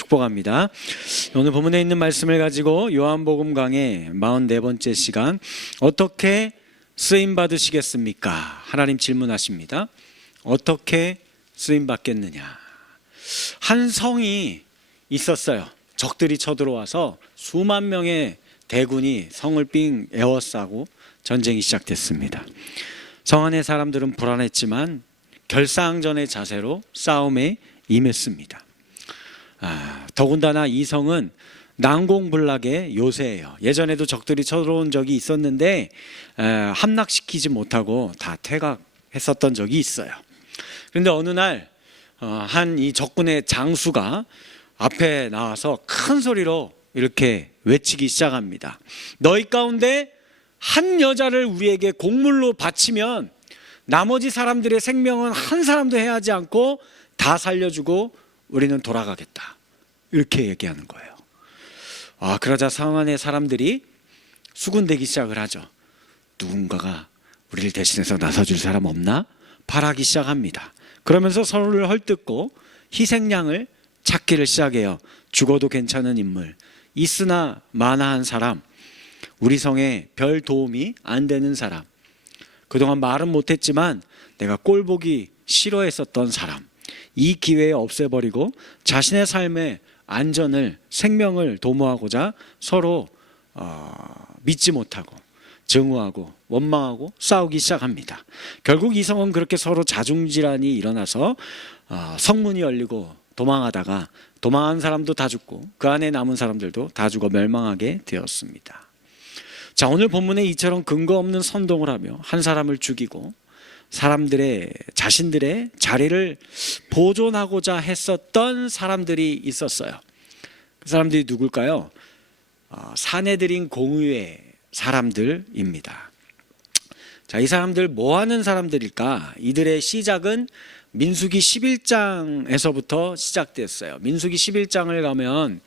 축복합니다. 오늘 본문에 있는 말씀을 가지고 요한복음 강의 44번째 시간, 어떻게 쓰임 받으시겠습니까? 하나님 질문하십니다. 어떻게 쓰임 받겠느냐? 한 성이 있었어요. 적들이 쳐들어와서 수만 명의 대군이 성을 삥 에워싸고 전쟁이 시작됐습니다. 성 안의 사람들은 불안했지만 결사항전의 자세로 싸움에 임했습니다. 더군다나 이 성은 난공불락의 요새예요. 예전에도 적들이 쳐들어온 적이 있었는데 함락시키지 못하고 다 퇴각했었던 적이 있어요. 그런데 어느 날 한 이 적군의 장수가 앞에 나와서 큰 소리로 이렇게 외치기 시작합니다. 너희 가운데 한 여자를 우리에게 곡물로 바치면 나머지 사람들의 생명은 한 사람도 해하지 않고 다 살려주고 우리는 돌아가겠다, 이렇게 얘기하는 거예요. 그러자 성 안의 사람들이 수군대기 시작을 하죠. 누군가가 우리를 대신해서 나서줄 사람 없나? 바라기 시작합니다. 그러면서 서로를 헐뜯고 희생양을 찾기를 시작해요. 죽어도 괜찮은 인물, 있으나 마나한 사람, 우리 성에 별 도움이 안 되는 사람, 그동안 말은 못했지만 내가 꼴보기 싫어했었던 사람, 이 기회에 없애버리고 자신의 삶의 안전을, 생명을 도모하고자 서로 믿지 못하고 증오하고 원망하고 싸우기 시작합니다. 결국 이 성은 그렇게 서로 자중질환이 일어나서 성문이 열리고 도망하다가 도망한 사람도 다 죽고 그 안에 남은 사람들도 다 죽어 멸망하게 되었습니다. 자, 오늘 본문에 이처럼 근거 없는 선동을 하며 한 사람을 죽이고 자신들의 자리를 보존하고자 했었던 사람들이 있었어요. 그 사람들이 누굴까요? 사내들인 공의회 사람들입니다. 자, 이 사람들 뭐 하는 사람들일까? 이들의 시작은 민수기 11장에서부터 시작됐어요. 민수기 11장을 가면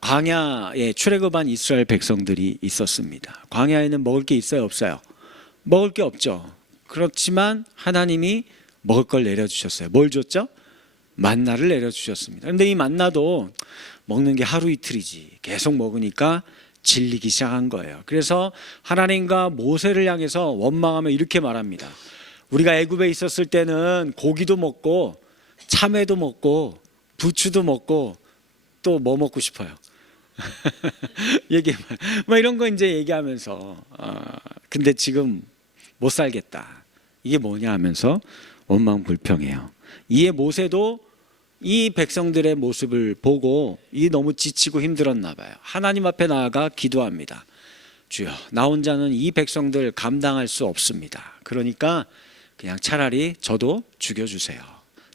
광야에 출애굽한 이스라엘 백성들이 있었습니다. 광야에는 먹을 게 있어요, 없어요? 먹을 게 없죠. 그렇지만 하나님이 먹을 걸 내려주셨어요. 뭘 줬죠? 만나를 내려주셨습니다. 그런데 이 만나도 먹는 게 하루 이틀이지 계속 먹으니까 질리기 시작한 거예요. 그래서 하나님과 모세를 향해서 원망하며 이렇게 말합니다. 우리가 애굽에 있었을 때는 고기도 먹고 참외도 먹고 부추도 먹고 또 뭐 먹고 싶어요? 뭐 이런 거 이제 얘기하면서 근데 지금 못 살겠다. 이게 뭐냐 하면서 원망불평해요. 이에 모세도 이 백성들의 모습을 보고 이 너무 지치고 힘들었나 봐요. 하나님 앞에 나아가 기도합니다. 주여, 나 혼자는 이 백성들 감당할 수 없습니다. 그러니까 그냥 차라리 저도 죽여주세요.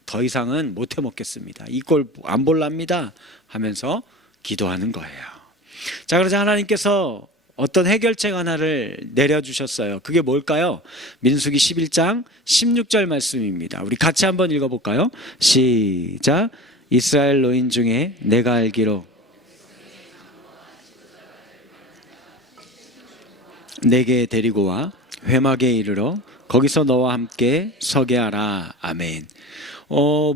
더 이상은 못 해먹겠습니다. 이 꼴 안 볼랍니다 하면서 기도하는 거예요. 자, 그러자 하나님께서 어떤 해결책 하나를 내려주셨어요. 그게 뭘까요? 민수기 11장 16절 말씀입니다. 우리 같이 한번 읽어볼까요? 시작. 이스라엘 노인 중에 내가 알기로 내게 데리고 와 회막에 이르러 거기서 너와 함께 서게 하라. 아멘.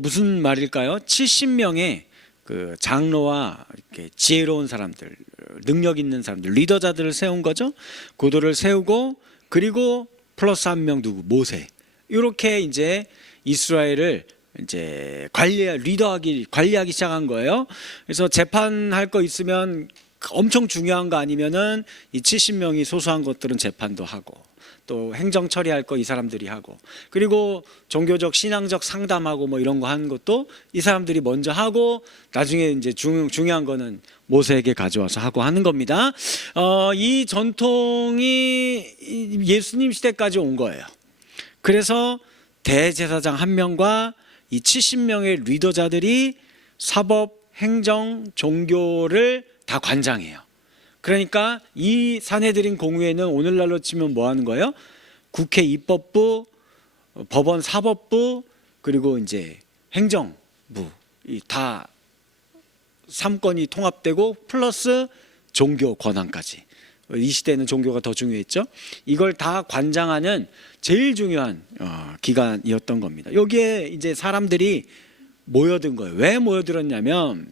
무슨 말일까요? 70명의 그 장로와 이렇게 지혜로운 사람들, 능력 있는 사람들, 리더자들을 세운 거죠. 고도를 세우고 그리고 플러스 한 명 누구? 모세. 이렇게 이제 이스라엘을 이제 관리하기 시작한 거예요. 그래서 재판할 거 있으면 엄청 중요한 거 아니면은 이 70명이 소소한 것들은 재판도 하고 또 행정 처리할 거 이 사람들이 하고 그리고 종교적 신앙적 상담하고 뭐 이런 거 하는 것도 이 사람들이 먼저 하고 나중에 이제 중요한 거는 모세에게 가져와서 하고 하는 겁니다. 이 전통이 예수님 시대까지 온 거예요. 그래서 대제사장 한 명과 이 70명의 리더자들이 사법, 행정, 종교를 다 관장해요. 그러니까 이 사내들인 공회는 오늘날로 치면 뭐 하는 거예요? 국회 입법부, 법원 사법부, 그리고 이제 행정부, 다 3권이 통합되고 플러스 종교 권한까지. 이 시대는 종교가 더 중요했죠. 이걸 다 관장하는 제일 중요한 기관이었던 겁니다. 여기에 이제 사람들이 모여든 거예요. 왜 모여들었냐면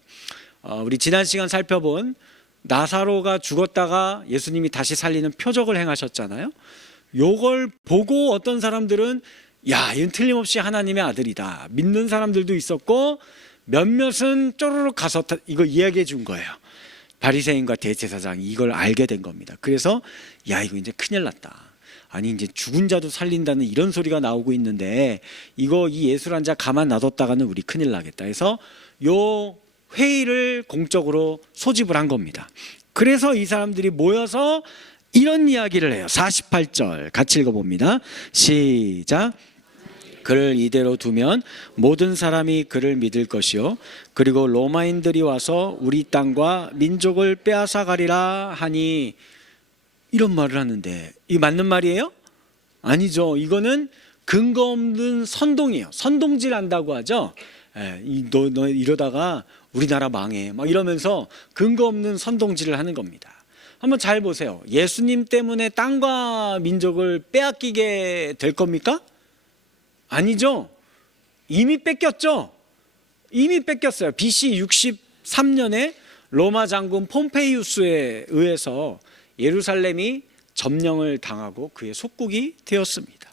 우리 지난 시간 살펴본 나사로가 죽었다가 예수님이 다시 살리는 표적을 행하셨잖아요. 요걸 보고 어떤 사람들은 야, 이건 틀림없이 하나님의 아들이다 믿는 사람들도 있었고, 몇몇은 쪼르륵 가서 이거 이야기해 준 거예요. 바리새인과 대제사장이 이걸 알게 된 겁니다. 그래서 야, 이거 이제 큰일 났다. 아니, 이제 죽은 자도 살린다는 이런 소리가 나오고 있는데 이거 이 예수란 자 가만 놔뒀다가는 우리 큰일 나겠다 해서 요 회의를 공적으로 소집을 한 겁니다. 그래서 이 사람들이 모여서 이런 이야기를 해요. 48절 같이 읽어봅니다. 시작. 그를 이대로 두면 모든 사람이 그를 믿을 것이요, 그리고 로마인들이 와서 우리 땅과 민족을 빼앗아 가리라 하니, 이런 말을 하는데 이게 맞는 말이에요? 아니죠. 이거는 근거 없는 선동이에요. 선동질 한다고 하죠. 너 이러다가 우리나라 망해 막 이러면서 근거 없는 선동질을 하는 겁니다. 한번 잘 보세요. 예수님 때문에 땅과 민족을 빼앗기게 될 겁니까? 아니죠. 이미 뺏겼죠. 이미 뺏겼어요. BC 63년에 로마 장군 폼페이우스에 의해서 예루살렘이 점령을 당하고 그의 속국이 되었습니다.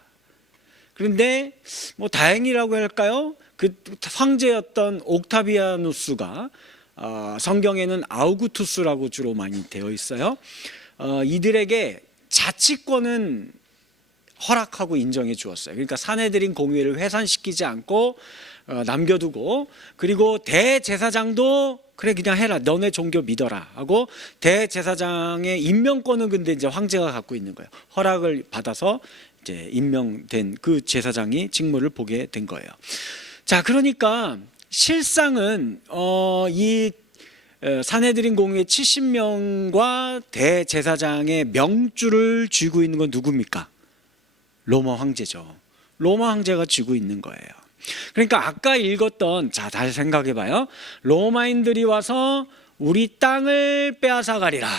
그런데 뭐 다행이라고 할까요? 그 황제였던 옥타비아누스가 성경에는 아우구투스라고 주로 많이 되어 있어요. 이들에게 자치권은 허락하고 인정해 주었어요. 그러니까 사내들인 공회를 해산시키지 않고 남겨두고, 그리고 대제사장도 그래 그냥 해라, 너네 종교 믿어라 하고 대제사장의 임명권은 근데 이제 황제가 갖고 있는 거예요. 허락을 받아서 이제 임명된 그 제사장이 직무를 보게 된 거예요. 자, 그러니까 실상은 이 사내들인 공회 70명과 대제사장의 명주를 쥐고 있는 건 누굽니까? 로마 황제죠. 로마 황제가 쥐고 있는 거예요. 그러니까 아까 읽었던, 자, 다시 생각해 봐요. 로마인들이 와서 우리 땅을 빼앗아 가리라,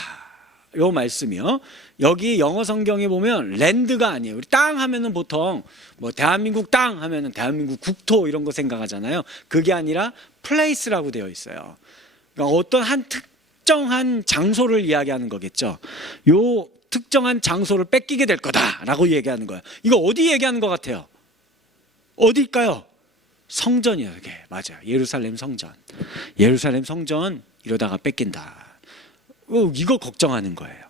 요 말씀이요. 여기 영어 성경에 보면 랜드가 아니에요. 우리 땅 하면은 보통 뭐 대한민국 땅 하면은 대한민국 국토 이런 거 생각하잖아요. 그게 아니라 플레이스라고 되어 있어요. 그러니까 어떤 한 특정한 장소를 이야기하는 거겠죠. 요 특정한 장소를 뺏기게 될 거다라고 얘기하는 거예요. 이거 어디 얘기하는 것 같아요? 어디일까요? 성전이에요. 이게 맞아요. 예루살렘 성전. 예루살렘 성전 이러다가 뺏긴다. 이거 걱정하는 거예요.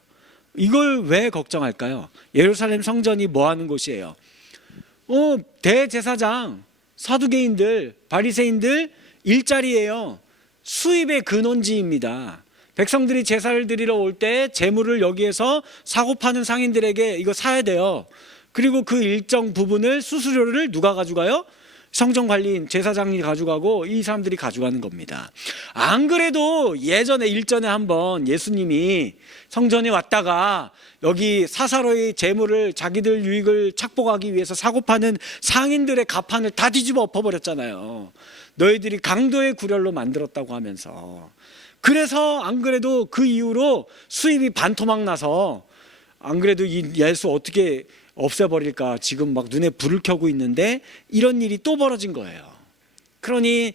이걸 왜 걱정할까요? 예루살렘 성전이 뭐 하는 곳이에요? 대제사장, 사두개인들, 바리새인들 일자리예요. 수입의 근원지입니다. 백성들이 제사를 드리러 올 때 재물을 여기에서 사고 파는 상인들에게 이거 사야 돼요. 그리고 그 일정 부분을 수수료를 누가 가져가요? 성전 관리인 제사장이 가져가고 이 사람들이 가져가는 겁니다. 안 그래도 예전에 일전에 한번 예수님이 성전에 왔다가 여기 사사로이 재물을 자기들 유익을 착복하기 위해서 사고 파는 상인들의 가판을 다 뒤집어 엎어버렸잖아요. 너희들이 강도의 구렬로 만들었다고 하면서. 그래서 안 그래도 그 이후로 수입이 반토막 나서 안 그래도 이 예수 어떻게 없애버릴까 지금 막 눈에 불을 켜고 있는데 이런 일이 또 벌어진 거예요. 그러니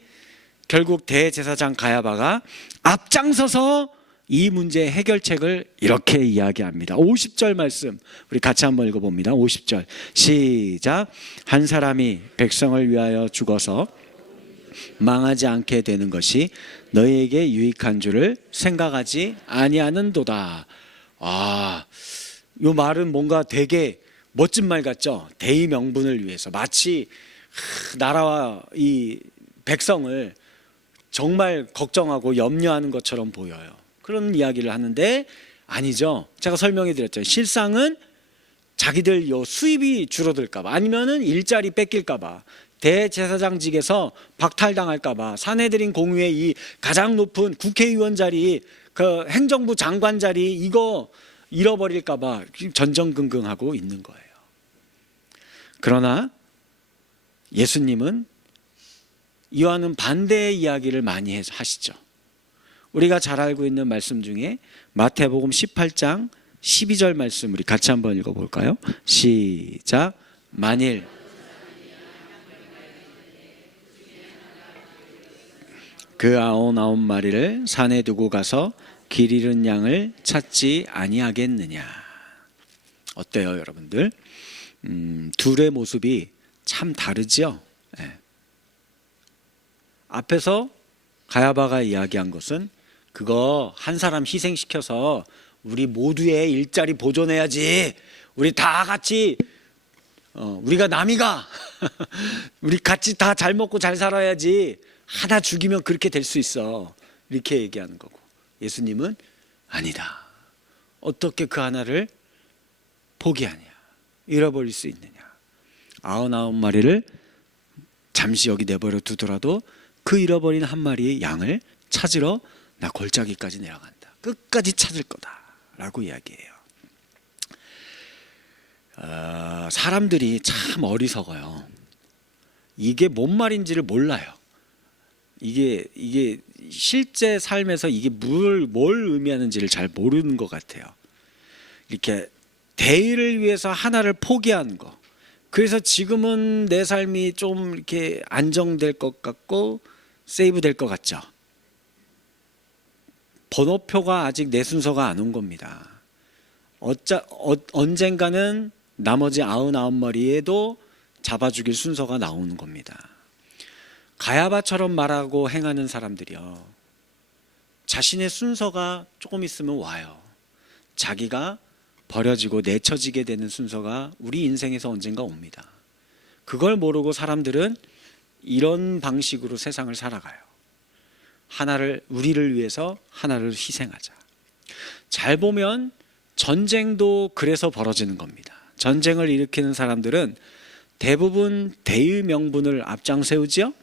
결국 대제사장 가야바가 앞장서서 이 문제의 해결책을 이렇게 이야기합니다. 50절 말씀 우리 같이 한번 읽어봅니다. 50절 시작. 한 사람이 백성을 위하여 죽어서 망하지 않게 되는 것이 너희에게 유익한 줄을 생각하지 아니하는도다. 요 말은 뭔가 되게 멋진 말 같죠? 대의 명분을 위해서 마치 나라와 이 백성을 정말 걱정하고 염려하는 것처럼 보여요. 그런 이야기를 하는데 아니죠. 제가 설명해 드렸죠. 실상은 자기들 요 수입이 줄어들까 봐, 아니면은 일자리 뺏길까 봐, 대제사장직에서 박탈당할까 봐, 사내들인 공회의 이 가장 높은 국회의원 자리, 그 행정부 장관 자리 이거 잃어버릴까 봐 전전긍긍하고 있는 거예요. 그러나 예수님은 이와는 반대의 이야기를 많이 하시죠. 우리가 잘 알고 있는 말씀 중에 마태복음 18장 12절 말씀 우리 같이 한번 읽어볼까요? 시작. 만일 그 99마리를 산에 두고 가서 길 잃은 양을 찾지 아니하겠느냐. 어때요, 여러분들? 둘의 모습이 참 다르죠. 예. 앞에서 가야바가 이야기한 것은 그거 한 사람 희생시켜서 우리 모두의 일자리 보존해야지. 우리 다 같이 우리가 남이가 우리 같이 다 잘 먹고 잘 살아야지. 하나 죽이면 그렇게 될 수 있어. 이렇게 얘기하는 거고, 예수님은 아니다. 어떻게 그 하나를 포기하냐, 잃어버릴 수 있느냐. 99마리를 잠시 여기 내버려 두더라도 그 잃어버린 한 마리의 양을 찾으러 나 골짜기까지 내려간다. 끝까지 찾을 거다 라고 이야기해요. 사람들이 참 어리석어요. 이게 뭔 말인지를 몰라요. 이게 실제 삶에서 이게 뭘 의미하는지를 잘 모르는 것 같아요. 이렇게 대의를 위해서 하나를 포기한 거. 그래서 지금은 내 삶이 좀 이렇게 안정될 것 같고 세이브 될 것 같죠. 번호표가 아직 내 순서가 안 온 겁니다. 언젠가는 나머지 99마리에도 잡아 죽일 순서가 나오는 겁니다. 가야바처럼 말하고 행하는 사람들이요, 자신의 순서가 조금 있으면 와요. 자기가 버려지고 내쳐지게 되는 순서가 우리 인생에서 언젠가 옵니다. 그걸 모르고 사람들은 이런 방식으로 세상을 살아가요. 우리를 위해서 하나를 희생하자. 잘 보면 전쟁도 그래서 벌어지는 겁니다. 전쟁을 일으키는 사람들은 대부분 대의 명분을 앞장 세우지요.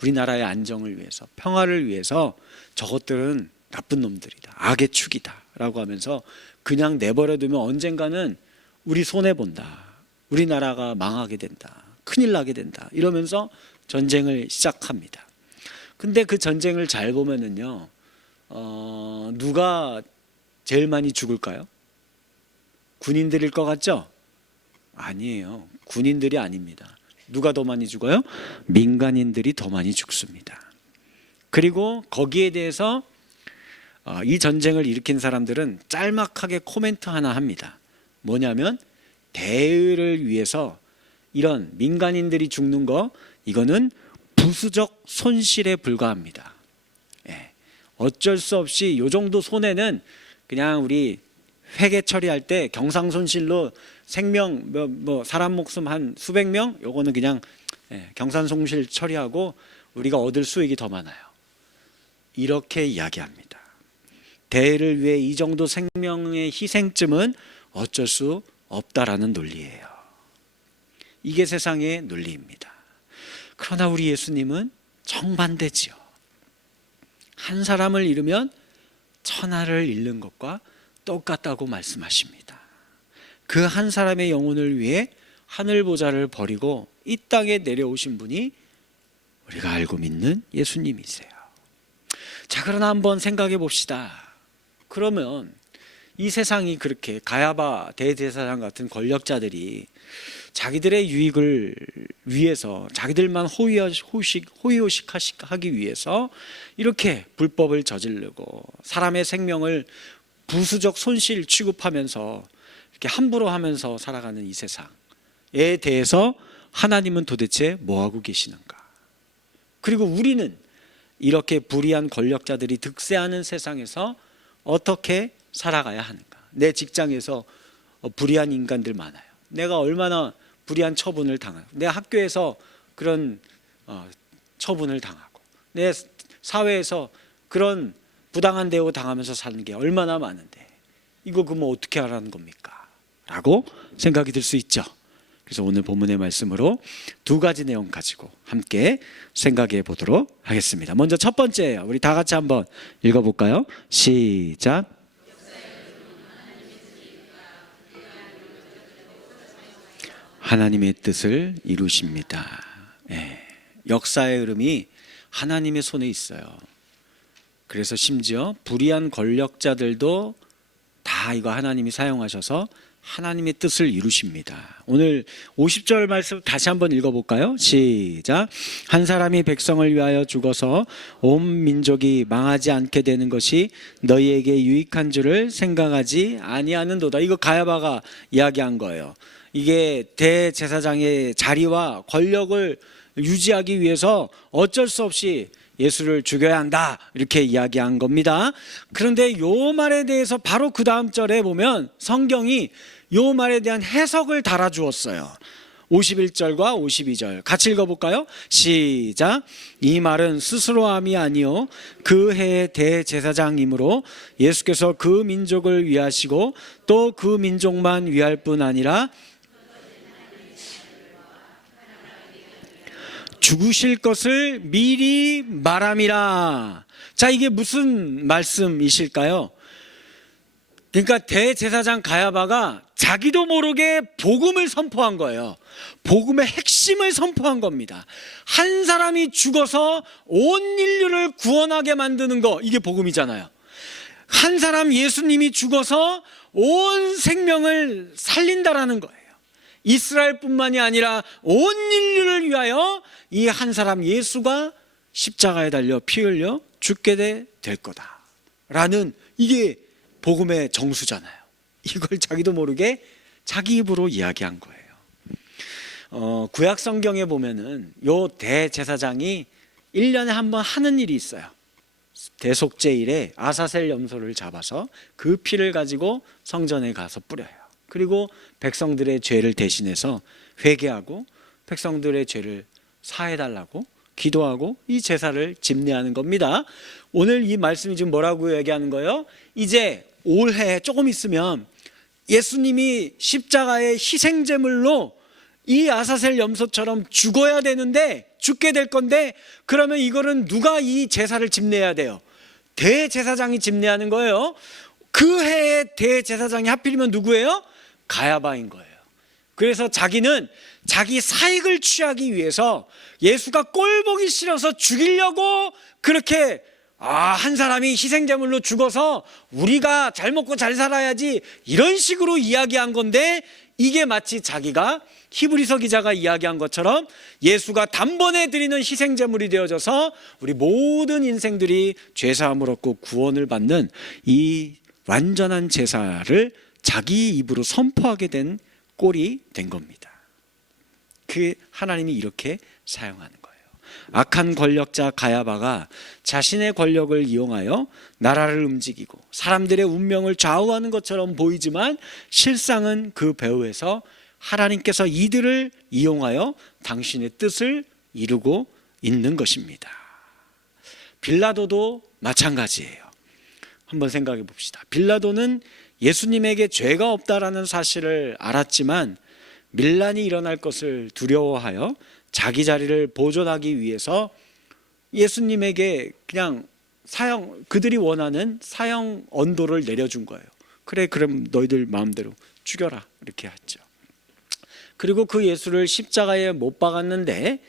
우리나라의 안정을 위해서, 평화를 위해서 저것들은 나쁜 놈들이다, 악의 축이다 라고 하면서 그냥 내버려두면 언젠가는 우리 손해본다, 우리나라가 망하게 된다, 큰일 나게 된다 이러면서 전쟁을 시작합니다. 근데 그 전쟁을 잘 보면은요, 누가 제일 많이 죽을까요? 군인들일 것 같죠? 아니에요. 군인들이 아닙니다. 누가 더 많이 죽어요? 민간인들이 더 많이 죽습니다. 그리고 거기에 대해서 이 전쟁을 일으킨 사람들은 짤막하게 코멘트 하나 합니다. 뭐냐면 대의를 위해서 이런 민간인들이 죽는 거, 이거는 부수적 손실에 불과합니다. 어쩔 수 없이 이 정도 손해는 그냥 우리 회계 처리할 때 경상손실로 생명 사람 목숨 한 수백 명, 요거는 그냥 경상손실 처리하고 우리가 얻을 수익이 더 많아요. 이렇게 이야기합니다. 대의를 위해 이 정도 생명의 희생쯤은 어쩔 수 없다라는 논리예요. 이게 세상의 논리입니다. 그러나 우리 예수님은 정반대지요. 한 사람을 잃으면 천하를 잃는 것과 똑같다고 말씀하십니다. 그 한 사람의 영혼을 위해 하늘 보좌를 버리고 이 땅에 내려오신 분이 우리가 알고 믿는 예수님이세요. 자, 그러나 한번 생각해 봅시다. 그러면 이 세상이 그렇게 가야바 대제사장 같은 권력자들이 자기들의 유익을 위해서, 자기들만 호의호식하기 위해서 이렇게 불법을 저지르고 사람의 생명을 부수적 손실 취급하면서 이렇게 함부로 하면서 살아가는 이 세상에 대해서 하나님은 도대체 뭐하고 계시는가? 그리고 우리는 이렇게 불의한 권력자들이 득세하는 세상에서 어떻게 살아가야 하는가? 내 직장에서 불의한 인간들 많아요. 내가 얼마나 불의한 처분을 당하고, 내 학교에서 그런 처분을 당하고, 내 사회에서 그런 부당한 대우 당하면서 사는 게 얼마나 많은데 이거 그러면 어떻게 하라는 겁니까? 라고 생각이 들 수 있죠. 그래서 오늘 본문의 말씀으로 두 가지 내용 가지고 함께 생각해 보도록 하겠습니다. 먼저 첫 번째예요. 우리 다 같이 한번 읽어볼까요? 시작. 하나님의 뜻을 이루십니다. 역사의 흐름이 하나님의 손에 있어요. 그래서 심지어 불의한 권력자들도 다 이거 하나님이 사용하셔서 하나님의 뜻을 이루십니다. 오늘 50절 말씀 다시 한번 읽어볼까요? 시작. 한 사람이 백성을 위하여 죽어서 온 민족이 망하지 않게 되는 것이 너희에게 유익한 줄을 생각하지 아니하는도다. 이거 가야바가 이야기한 거예요. 이게 대제사장의 자리와 권력을 유지하기 위해서 어쩔 수 없이 예수를 죽여야 한다, 이렇게 이야기한 겁니다. 그런데 요 말에 대해서 바로 그 다음 절에 보면 성경이 요 말에 대한 해석을 달아주었어요. 51절과 52절 같이 읽어볼까요? 시작. 이 말은 스스로 함이 아니요 그 해의 대제사장이므로 예수께서 그 민족을 위하시고 또 그 민족만 위할 뿐 아니라 죽으실 것을 미리 말함이라. 자, 이게 무슨 말씀이실까요? 그러니까 대제사장 가야바가 자기도 모르게 복음을 선포한 거예요. 복음의 핵심을 선포한 겁니다. 한 사람이 죽어서 온 인류를 구원하게 만드는 거, 이게 복음이잖아요. 한 사람 예수님이 죽어서 온 생명을 살린다라는 거예요. 이스라엘뿐만이 아니라 온 인류를 위하여 이 한 사람 예수가 십자가에 달려 피 흘려 죽게 될 거다라는, 이게 복음의 정수잖아요. 이걸 자기도 모르게 자기 입으로 이야기한 거예요. 구약 성경에 보면은 요 대제사장이 1년에 한 번 하는 일이 있어요. 대속제일에 아사셀 염소를 잡아서 그 피를 가지고 성전에 가서 뿌려요. 그리고 백성들의 죄를 대신해서 회개하고 백성들의 죄를 사해달라고 기도하고 이 제사를 집례하는 겁니다. 오늘 이 말씀이 지금 뭐라고 얘기하는 거예요? 이제 올해 조금 있으면 예수님이 십자가의 희생제물로 이 아사셀 염소처럼 죽어야 되는데, 죽게 될 건데, 그러면 이거는 누가 이 제사를 집례해야 돼요? 대제사장이 집례하는 거예요. 그 해의 대제사장이 하필이면 누구예요? 가야바인 거예요. 그래서 자기는 자기 사익을 취하기 위해서 예수가 꼴 보기 싫어서 죽이려고 그렇게 한 사람이 희생제물로 죽어서 우리가 잘 먹고 잘 살아야지, 이런 식으로 이야기한 건데, 이게 마치 자기가 히브리서 기자가 이야기한 것처럼 예수가 단번에 드리는 희생제물이 되어져서 우리 모든 인생들이 죄사함을 얻고 구원을 받는 이 완전한 제사를 자기 입으로 선포하게 된 꼴이 된 겁니다. 그 하나님이 이렇게 사용하는 거예요. 악한 권력자 가야바가 자신의 권력을 이용하여 나라를 움직이고 사람들의 운명을 좌우하는 것처럼 보이지만 실상은 그 배후에서 하나님께서 이들을 이용하여 당신의 뜻을 이루고 있는 것입니다. 빌라도도 마찬가지예요. 한번 생각해 봅시다. 빌라도는 예수님에게 죄가 없다라는 사실을 알았지만 밀란이 일어날 것을 두려워하여 자기 자리를 보존하기 위해서 예수님에게 그냥 그들이 원하는 사형 언도를 내려준 거예요. 그래, 그럼 너희들 마음대로 죽여라, 이렇게 했죠. 그리고 그 예수를 십자가에 못 박았는데,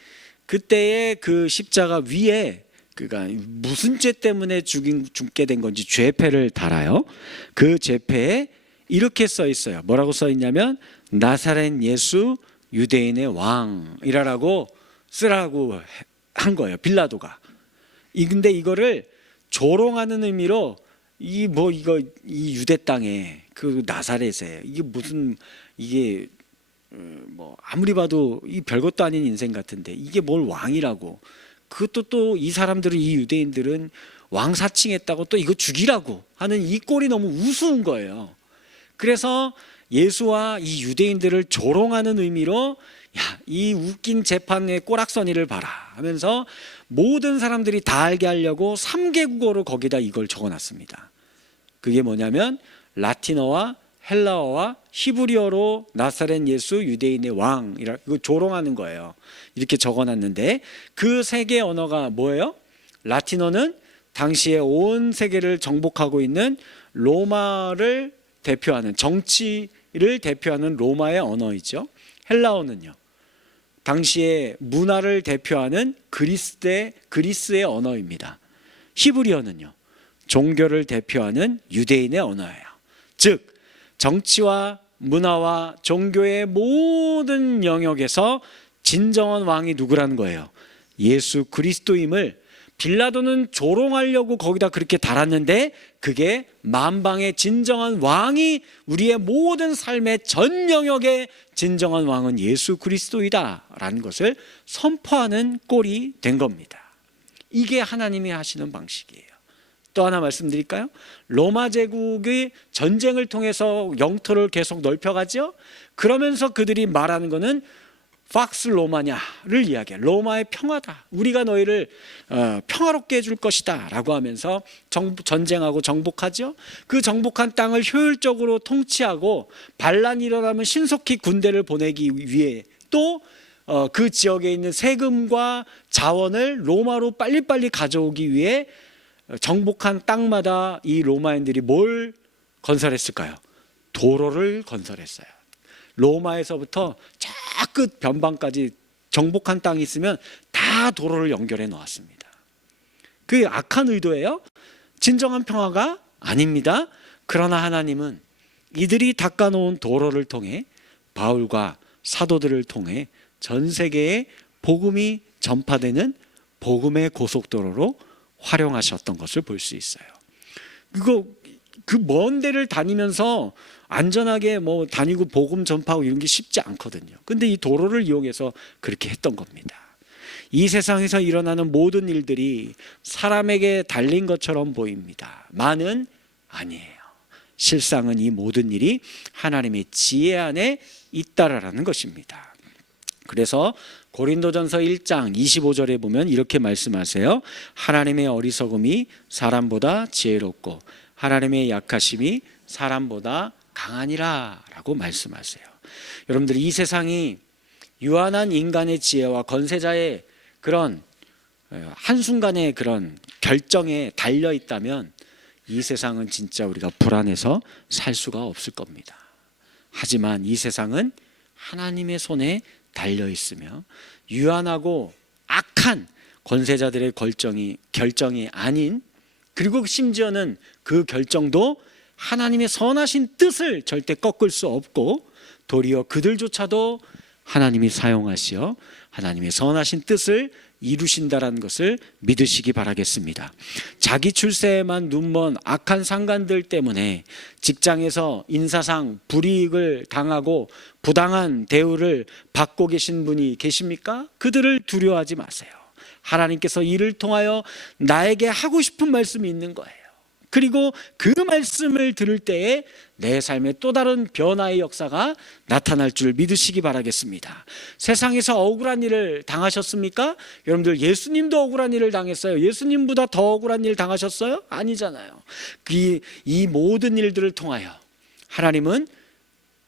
그때의 그 십자가 위에 그가 무슨 죄 때문에 죽게 된 건지 죄패를 달아요. 그 죄패에 이렇게 써 있어요. 뭐라고 써 있냐면 나사렛 예수 유대인의 왕이라고 쓰라고 한 거예요, 빌라도가. 근데 이거를 조롱하는 의미로 이 유대 땅에 그 나사렛에 이게 아무리 봐도 이 별것도 아닌 인생 같은데 이게 뭘 왕이라고, 그것도 또 이 사람들은, 이 유대인들은 왕 사칭했다고 또 이거 죽이라고 하는 이 꼴이 너무 우스운 거예요. 그래서 예수와 이 유대인들을 조롱하는 의미로 이 웃긴 재판의 꼬락서니를 봐라 하면서 모든 사람들이 다 알게 하려고 3개 국어로 거기다 이걸 적어놨습니다. 그게 뭐냐면 라틴어와 헬라어와 히브리어로 나사렛 예수 유대인의 왕이라, 이거 조롱하는 거예요. 이렇게 적어놨는데 그 3개 언어가 뭐예요? 라틴어는 당시에 온 세계를 정복하고 있는 로마를 대표하는, 정치를 대표하는 로마의 언어이죠. 헬라어는요, 당시의 문화를 대표하는 그리스의 언어입니다. 히브리어는요, 종교를 대표하는 유대인의 언어예요. 즉 정치와 문화와 종교의 모든 영역에서 진정한 왕이 누구라는 거예요? 예수 그리스도임을 빌라도는 조롱하려고 거기다 그렇게 달았는데 그게 만방의 진정한 왕이 우리의 모든 삶의 전 영역의 진정한 왕은 예수 그리스도이다라는 것을 선포하는 꼴이 된 겁니다. 이게 하나님이 하시는 방식이에요. 또 하나 말씀드릴까요? 로마 제국의 전쟁을 통해서 영토를 계속 넓혀가죠. 그러면서 그들이 말하는 것은 팍스 로마냐를 이야기해요. 로마의 평화다. 우리가 너희를 평화롭게 해줄 것이다 라고 하면서 전쟁하고 정복하죠. 그 정복한 땅을 효율적으로 통치하고 반란이 일어나면 신속히 군대를 보내기 위해 또 그 지역에 있는 세금과 자원을 로마로 빨리빨리 가져오기 위해 정복한 땅마다 이 로마인들이 뭘 건설했을까요? 도로를 건설했어요. 로마에서부터 저 끝 변방까지 정복한 땅이 있으면 다 도로를 연결해 놓았습니다. 그게 악한 의도예요? 진정한 평화가 아닙니다. 그러나 하나님은 이들이 닦아놓은 도로를 통해 바울과 사도들을 통해 전 세계에 복음이 전파되는 복음의 고속도로로 활용하셨던 것을 볼 수 있어요. 그 먼 데를 다니면서 안전하게 다니고 복음 전파하고 이런 게 쉽지 않거든요. 근데 이 도로를 이용해서 그렇게 했던 겁니다. 이 세상에서 일어나는 모든 일들이 사람에게 달린 것처럼 보입니다. 많은 아니에요. 실상은 이 모든 일이 하나님의 지혜 안에 있다라는 것입니다. 그래서 고린도전서 1장 25절에 보면 이렇게 말씀하세요. 하나님의 어리석음이 사람보다 지혜롭고 하나님의 약하심이 사람보다 강하니라 라고 말씀하세요. 여러분들, 이 세상이 유한한 인간의 지혜와 권세자의 그런 한순간의 그런 결정에 달려 있다면 이 세상은 진짜 우리가 불안해서 살 수가 없을 겁니다. 하지만 이 세상은 하나님의 손에 달려 있으며 유한하고 악한 권세자들의 결정이 아닌, 그리고 심지어는 그 결정도 하나님의 선하신 뜻을 절대 꺾을 수 없고 도리어 그들조차도 하나님이 사용하시어 하나님의 선하신 뜻을 이루신다라는 것을 믿으시기 바라겠습니다. 자기 출세에만 눈먼 악한 상관들 때문에 직장에서 인사상 불이익을 당하고 부당한 대우를 받고 계신 분이 계십니까? 그들을 두려워하지 마세요. 하나님께서 이를 통하여 나에게 하고 싶은 말씀이 있는 거예요. 그리고 그 말씀을 들을 때에 내 삶에 또 다른 변화의 역사가 나타날 줄 믿으시기 바라겠습니다. 세상에서 억울한 일을 당하셨습니까? 여러분들, 예수님도 억울한 일을 당했어요. 예수님보다 더 억울한 일 당하셨어요? 아니잖아요. 이 모든 일들을 통하여 하나님은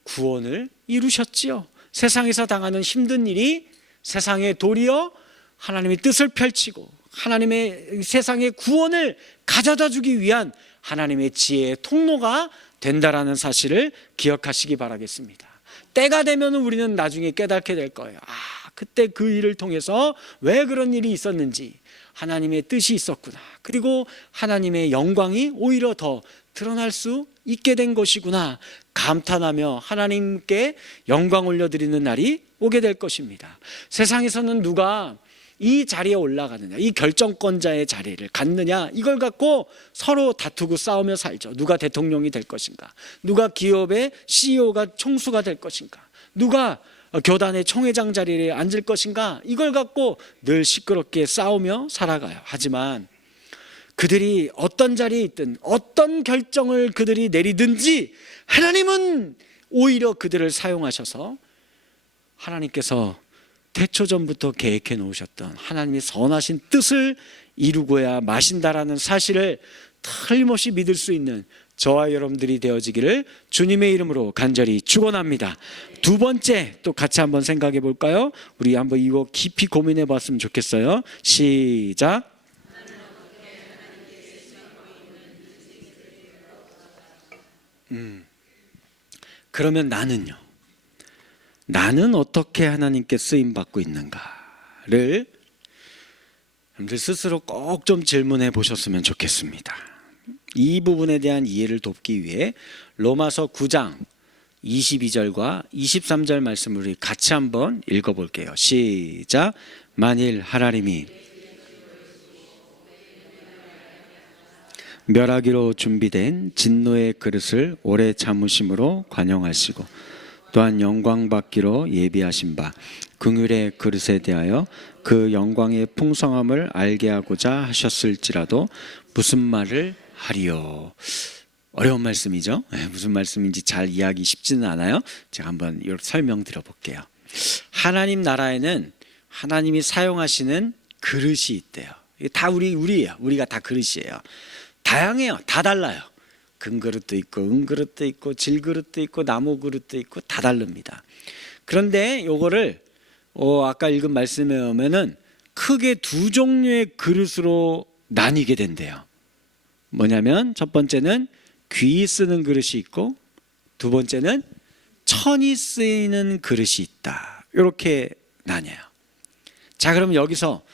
구원을 이루셨지요. 세상에서 당하는 힘든 일이 세상에 도리어 하나님의 뜻을 펼치고 하나님의 세상의 구원을 가져다 주기 위한 하나님의 지혜의 통로가 된다라는 사실을 기억하시기 바라겠습니다. 때가 되면 우리는 나중에 깨닫게 될 거예요. 그때 그 일을 통해서 왜 그런 일이 있었는지, 하나님의 뜻이 있었구나, 그리고 하나님의 영광이 오히려 더 드러날 수 있게 된 것이구나 감탄하며 하나님께 영광 올려드리는 날이 오게 될 것입니다. 세상에서는 누가 이 자리에 올라가느냐, 이 결정권자의 자리를 갖느냐, 이걸 갖고 서로 다투고 싸우며 살죠. 누가 대통령이 될 것인가, 누가 기업의 CEO가 총수가 될 것인가, 누가 교단의 총회장 자리에 앉을 것인가, 이걸 갖고 늘 시끄럽게 싸우며 살아가요. 하지만 그들이 어떤 자리에 있든 어떤 결정을 그들이 내리든지 하나님은 오히려 그들을 사용하셔서 하나님께서 태초전부터 계획해 놓으셨던 하나님의 선하신 뜻을 이루고야 마신다라는 사실을 틀림없이 믿을 수 있는 저와 여러분들이 되어지기를 주님의 이름으로 간절히 축원합니다. 두 번째 또 같이 한번 생각해 볼까요? 우리 한번 이거 깊이 고민해 봤으면 좋겠어요. 시작. 그러면 나는 어떻게 하나님께 쓰임받고 있는가를 여러분들 스스로 꼭 좀 질문해 보셨으면 좋겠습니다. 이 부분에 대한 이해를 돕기 위해 로마서 9장 22절과 23절 말씀을 우리 같이 한번 읽어볼게요. 시작. 만일 하나님이 멸하기로 준비된 진노의 그릇을 오래 참으심으로 관용하시고 또한 영광 받기로 예비하신 바 긍휼의 그릇에 대하여 그 영광의 풍성함을 알게 하고자 하셨을지라도 무슨 말을 하리요. 어려운 말씀이죠. 무슨 말씀인지 잘 이해하기 쉽지는 않아요. 제가 한번 이렇게 설명드려 볼게요. 하나님 나라에는 하나님이 사용하시는 그릇이 있대요. 이게 다 우리예요. 우리가 다 그릇이에요. 다양해요. 다 달라요. 금그릇도 있고 은그릇도 있고 질그릇도 있고 나무 그릇도 있고 다 다릅니다. 그런데 요거를 아까 읽은 말씀에 보면은 크게 두 종류의 그릇으로 나뉘게 된대요. 뭐냐면 첫 번째는 귀 쓰는 그릇이 있고 두 번째는 천이 쓰이는 그릇이 있다. 이렇게 나뉘어요. 자, 그럼 여기서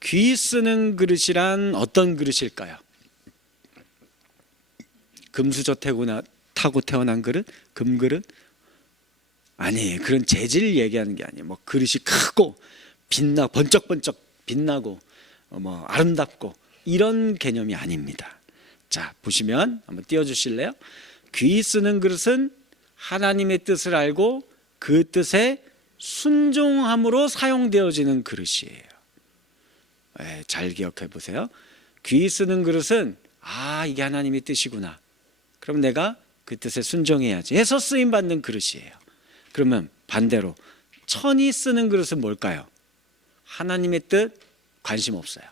귀 쓰는 그릇이란 어떤 그릇일까요? 금수저 타고 태어난 그릇? 금그릇? 아니에요. 그런 재질 얘기하는 게 아니에요. 뭐 그릇이 크고 번쩍번쩍 빛나고 아름답고 이런 개념이 아닙니다. 자, 보시면 한번 띄워주실래요? 귀 쓰는 그릇은 하나님의 뜻을 알고 그 뜻에 순종함으로 사용되어지는 그릇이에요. 잘 기억해 보세요. 귀 쓰는 그릇은 이게 하나님의 뜻이구나. 그럼 내가 그 뜻에 순종해야지 해서 쓰임받는 그릇이에요. 그러면 반대로 천이 쓰는 그릇은 뭘까요? 하나님의 뜻 관심 없어요.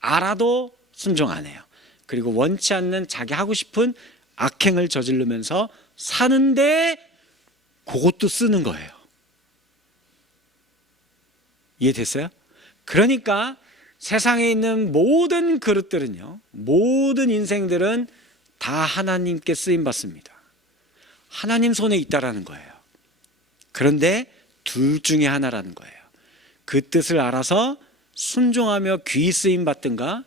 알아도 순종 안 해요. 그리고 원치 않는 자기 하고 싶은 악행을 저지르면서 사는데 그것도 쓰는 거예요. 이해됐어요? 그러니까 세상에 있는 모든 그릇들은요, 모든 인생들은 다 하나님께 쓰임 받습니다. 하나님 손에 있다라는 거예요. 그런데 둘 중에 하나라는 거예요. 그 뜻을 알아서 순종하며 귀 쓰임 받든가,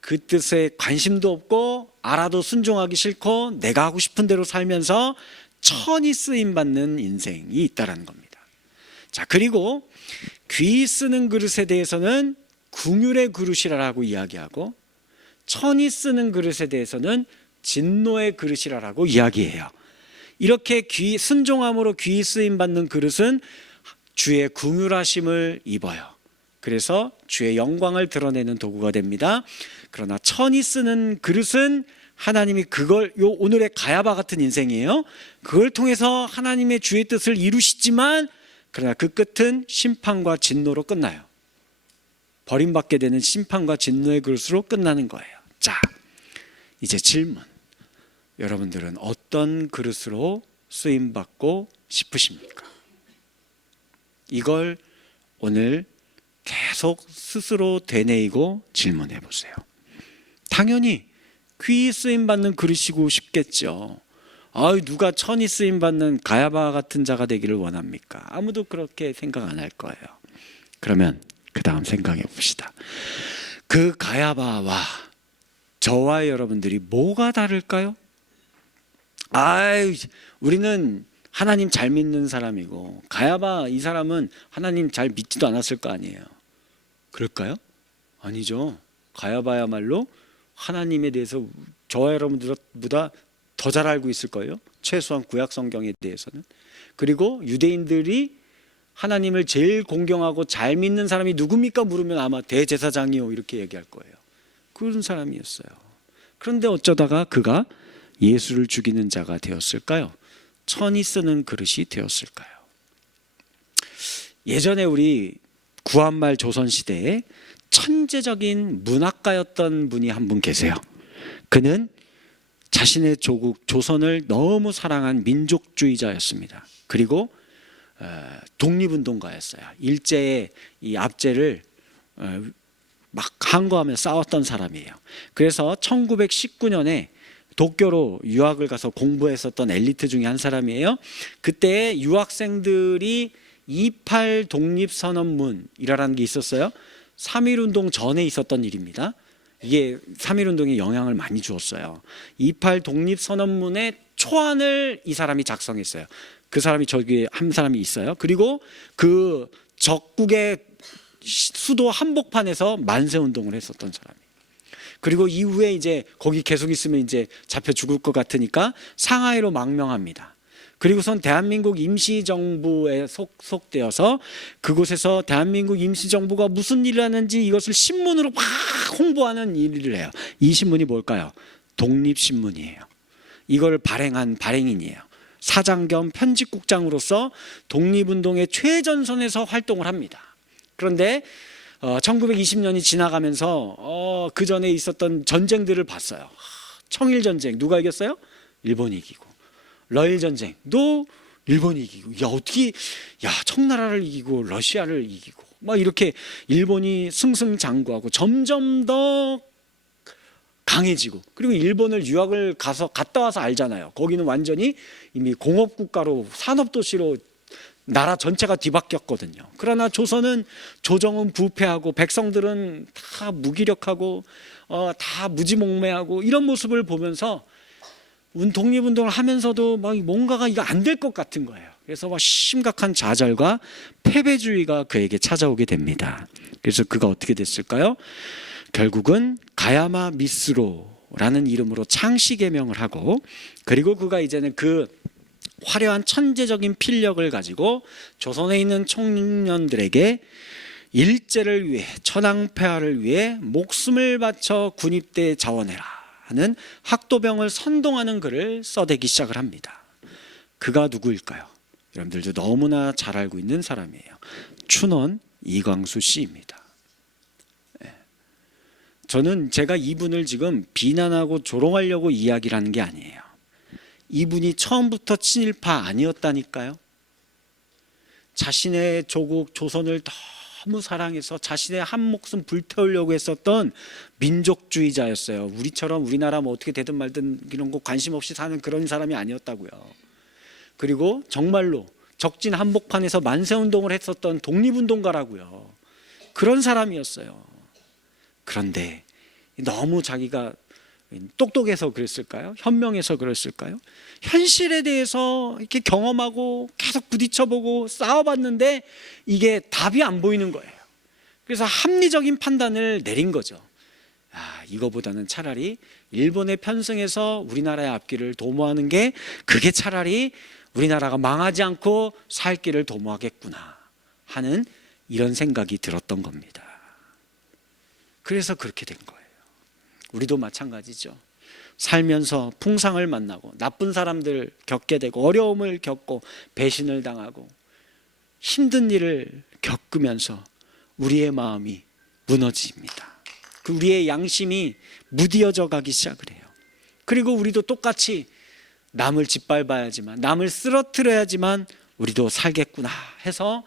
그 뜻에 관심도 없고 알아도 순종하기 싫고 내가 하고 싶은 대로 살면서 천이 쓰임 받는 인생이 있다라는 겁니다. 자, 그리고 귀 쓰는 그릇에 대해서는 긍휼의 그릇이라고 이야기하고 천이 쓰는 그릇에 대해서는 진노의 그릇이라고 이야기해요. 이렇게 순종함으로 귀 쓰임 받는 그릇은 주의 긍휼하심을 입어요. 그래서 주의 영광을 드러내는 도구가 됩니다. 그러나 천이 쓰는 그릇은 하나님이 오늘의 가야바 같은 인생이에요. 그걸 통해서 하나님의 주의 뜻을 이루시지만 그러나 그 끝은 심판과 진노로 끝나요. 버림받게 되는 심판과 진노의 그릇으로 끝나는 거예요. 자, 이제 질문. 여러분들은 어떤 그릇으로 쓰임받고 싶으십니까? 이걸 오늘 계속 스스로 되뇌이고 질문해 보세요. 당연히 귀 쓰임받는 그릇이고 싶겠죠. 누가 천이 쓰임받는 가야바 같은 자가 되기를 원합니까? 아무도 그렇게 생각 안 할 거예요. 그러면 그 다음 생각해 봅시다. 그 가야바와 저와 여러분들이 뭐가 다를까요? 우리는 하나님 잘 믿는 사람이고 가야바 이 사람은 하나님 잘 믿지도 않았을 거 아니에요. 그럴까요? 아니죠. 가야바야말로 하나님에 대해서 저와 여러분들보다 더 잘 알고 있을 거예요. 최소한 구약 성경에 대해서는. 그리고 유대인들이 하나님을 제일 공경하고 잘 믿는 사람이 누굽니까? 물으면 아마 대제사장이요 이렇게 얘기할 거예요. 그런 사람이었어요. 그런데 어쩌다가 그가 예수를 죽이는 자가 되었을까요? 천이 쓰는 그릇이 되었을까요? 예전에 우리 구한말 조선시대에 천재적인 문학가였던 분이 한 분 계세요. 그는 자신의 조국 조선을 너무 사랑한 민족주의자였습니다. 그리고 독립운동가였어요. 일제의 이 압제를 막 항거하며 싸웠던 사람이에요. 그래서 1919년에 도쿄로 유학을 가서 공부했었던 엘리트 중에 한 사람이에요. 그때 유학생들이 28 독립선언문이라는 게 있었어요. 3.1운동 전에 있었던 일입니다. 이게 3.1운동에 영향을 많이 주었어요. 28 독립선언문에 초안을 이 사람이 작성했어요. 그 사람이 저기 한 사람이 있어요. 그리고 그 적국의 수도 한복판에서 만세 운동을 했었던 사람이. 그리고 이후에 이제 거기 계속 있으면 이제 잡혀 죽을 것 같으니까 상하이로 망명합니다. 그리고선 대한민국 임시정부에 속되어서 그곳에서 대한민국 임시정부가 무슨 일을 하는지 이것을 신문으로 막 홍보하는 일을 해요. 이 신문이 뭘까요? 독립신문이에요. 이걸 발행한 발행인이에요. 사장 겸 편집국장으로서 독립운동의 최전선에서 활동을 합니다. 그런데 1920년이 지나가면서 그 전에 있었던 전쟁들을 봤어요. 청일전쟁 누가 이겼어요? 일본이 이기고, 러일전쟁도 일본이 이기고, 야 어떻게 청나라를 이기고 러시아를 이기고 막 이렇게 일본이 승승장구하고 점점 더 강해지고, 그리고 일본을 유학을 갔다 와서 알잖아요. 거기는 완전히 이미 공업국가로 산업도시로 나라 전체가 뒤바뀌었거든요. 그러나 조선은 조정은 부패하고 백성들은 다 무기력하고 다 무지몽매하고 이런 모습을 보면서 독립운동을 하면서도 막 뭔가가 이거 안 될 것 같은 거예요. 그래서 막 심각한 좌절과 패배주의가 그에게 찾아오게 됩니다. 그래서 그가 어떻게 됐을까요? 결국은 가야마 미스로라는 이름으로 창씨 개명을 하고, 그리고 그가 이제는 그 화려한 천재적인 필력을 가지고 조선에 있는 청년들에게 일제를 위해, 천황폐하를 위해 목숨을 바쳐 군입대에 자원해라 하는 학도병을 선동하는 글을 써대기 시작을 합니다. 그가 누구일까요? 여러분들도 너무나 잘 알고 있는 사람이에요. 춘원 이광수 씨입니다. 저는 제가 이분을 지금 비난하고 조롱하려고 이야기를 하는 게 아니에요. 이분이 처음부터 친일파 아니었다니까요. 자신의 조국 조선을 너무 사랑해서 자신의 한 목숨 불태우려고 했었던 민족주의자였어요. 우리처럼 우리나라 뭐 어떻게 되든 말든 이런 거 관심 없이 사는 그런 사람이 아니었다고요. 그리고 정말로 적진 한복판에서 만세운동을 했었던 독립운동가라고요. 그런 사람이었어요. 그런데 너무 자기가 똑똑해서 그랬을까요? 현명해서 그랬을까요? 현실에 대해서 이렇게 경험하고 계속 부딪혀보고 싸워봤는데 이게 답이 안 보이는 거예요. 그래서 합리적인 판단을 내린 거죠. 이거보다는 차라리 일본에 편승해서 우리나라의 앞길을 도모하는 게, 그게 차라리 우리나라가 망하지 않고 살 길을 도모하겠구나 하는 이런 생각이 들었던 겁니다. 그래서 그렇게 된 거예요. 우리도 마찬가지죠. 살면서 풍상을 만나고 나쁜 사람들 겪게 되고 어려움을 겪고 배신을 당하고 힘든 일을 겪으면서 우리의 마음이 무너집니다. 우리의 양심이 무디어져 가기 시작을 해요. 그리고 우리도 똑같이 남을 짓밟아야지만, 남을 쓰러뜨려야지만 우리도 살겠구나 해서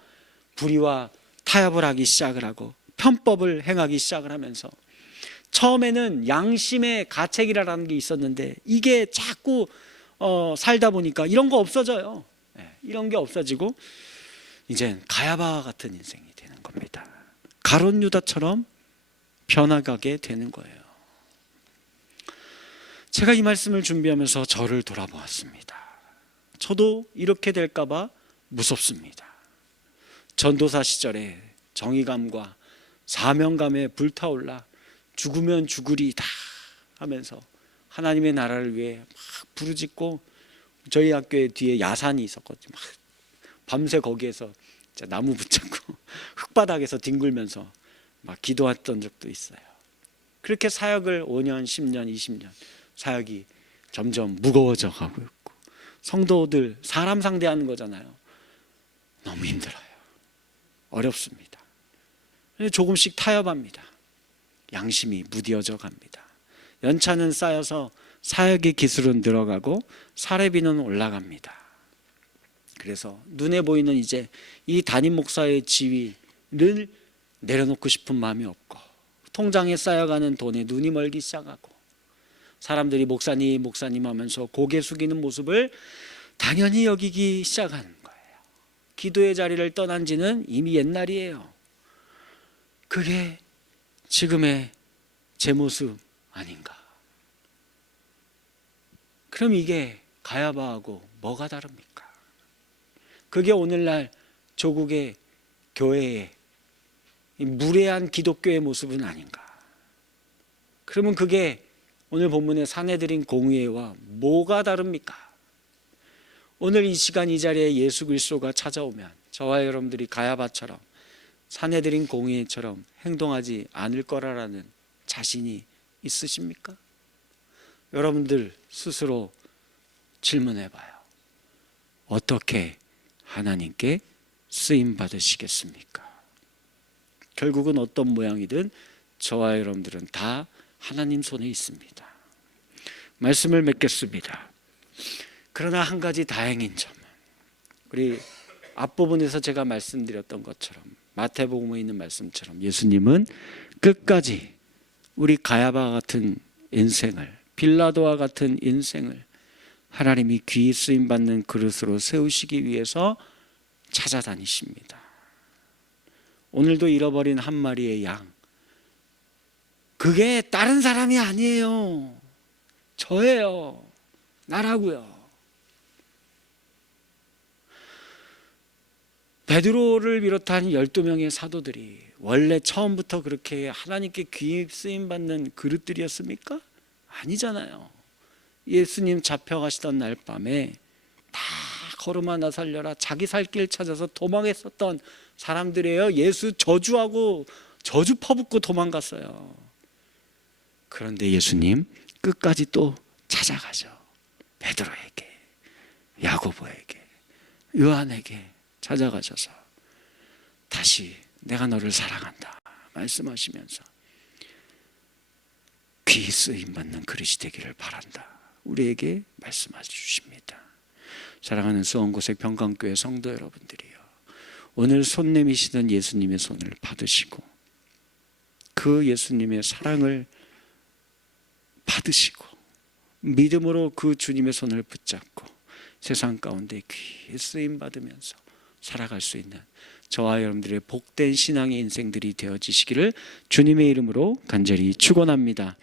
불의와 타협을 하기 시작을 하고 편법을 행하기 시작을 하면서, 처음에는 양심의 가책이라는 게 있었는데 이게 자꾸 살다 보니까 이런 거 없어져요. 이런 게 없어지고 이젠 가야바 같은 인생이 되는 겁니다. 가룟 유다처럼 변화가게 되는 거예요. 제가 이 말씀을 준비하면서 저를 돌아보았습니다. 저도 이렇게 될까 봐 무섭습니다. 전도사 시절에 정의감과 사명감에 불타올라 죽으면 죽으리다 하면서 하나님의 나라를 위해 막 부르짖고, 저희 학교에 뒤에 야산이 있었거든요. 막 밤새 거기에서 나무 붙잡고 흙바닥에서 뒹굴면서 막 기도했던 적도 있어요. 그렇게 사역을 5년, 10년, 20년 사역이 점점 무거워져 가고 있고, 성도들 사람 상대하는 거잖아요. 너무 힘들어요. 어렵습니다. 조금씩 타협합니다. 양심이 무디어져 갑니다. 연차는 쌓여서 사역의 기술은 늘어가고 사례비는 올라갑니다. 그래서 눈에 보이는 이제 이 담임 목사의 지위를 내려놓고 싶은 마음이 없고, 통장에 쌓여가는 돈에 눈이 멀기 시작하고, 사람들이 목사님 목사님 하면서 고개 숙이는 모습을 당연히 여기기 시작하는 거예요. 기도의 자리를 떠난 지는 이미 옛날이에요. 그게 지금의 제 모습 아닌가? 그럼 이게 가야바하고 뭐가 다릅니까? 그게 오늘날 조국의 교회의 무례한 기독교의 모습은 아닌가? 그러면 그게 오늘 본문의 사내들인 공의회와 뭐가 다릅니까? 오늘 이 시간 이 자리에 예수 그리스도가 찾아오면 저와 여러분들이 가야바처럼 사내들인 공의회처럼 행동하지 않을 거라는 자신이 있으십니까? 여러분들 스스로 질문해 봐요. 어떻게 하나님께 쓰임 받으시겠습니까? 결국은 어떤 모양이든 저와 여러분들은 다 하나님 손에 있습니다. 말씀을 맺겠습니다. 그러나 한 가지 다행인 점은 우리 앞부분에서 제가 말씀드렸던 것처럼 마태복음에 있는 말씀처럼 예수님은 끝까지 우리 가야바 같은 인생을, 빌라도와 같은 인생을 하나님이 귀히 쓰임받는 그릇으로 세우시기 위해서 찾아다니십니다. 오늘도 잃어버린 한 마리의 양, 그게 다른 사람이 아니에요. 저예요. 나라고요. 베드로를 비롯한 12명의 사도들이 원래 처음부터 그렇게 하나님께 귀히 쓰임받는 그릇들이었습니까? 아니잖아요. 예수님 잡혀가시던 날 밤에 다 걸음아 나 살려라 자기 살 길 찾아서 도망했었던 사람들이에요. 예수 저주하고 저주 퍼붓고 도망갔어요. 그런데 예수님 끝까지 또 찾아가죠. 베드로에게, 야고보에게, 요한에게 찾아가셔서 다시 내가 너를 사랑한다 말씀하시면서 귀히 쓰임받는 그릇이 되기를 바란다 우리에게 말씀해 주십니다. 사랑하는 수원고색 평강교회 성도 여러분들이요, 오늘 손 내미시던 예수님의 손을 받으시고 그 예수님의 사랑을 받으시고 믿음으로 그 주님의 손을 붙잡고 세상 가운데 귀히 쓰임 받으면서 살아갈 수 있는 저와 여러분들의 복된 신앙의 인생들이 되어지시기를 주님의 이름으로 간절히 축원합니다.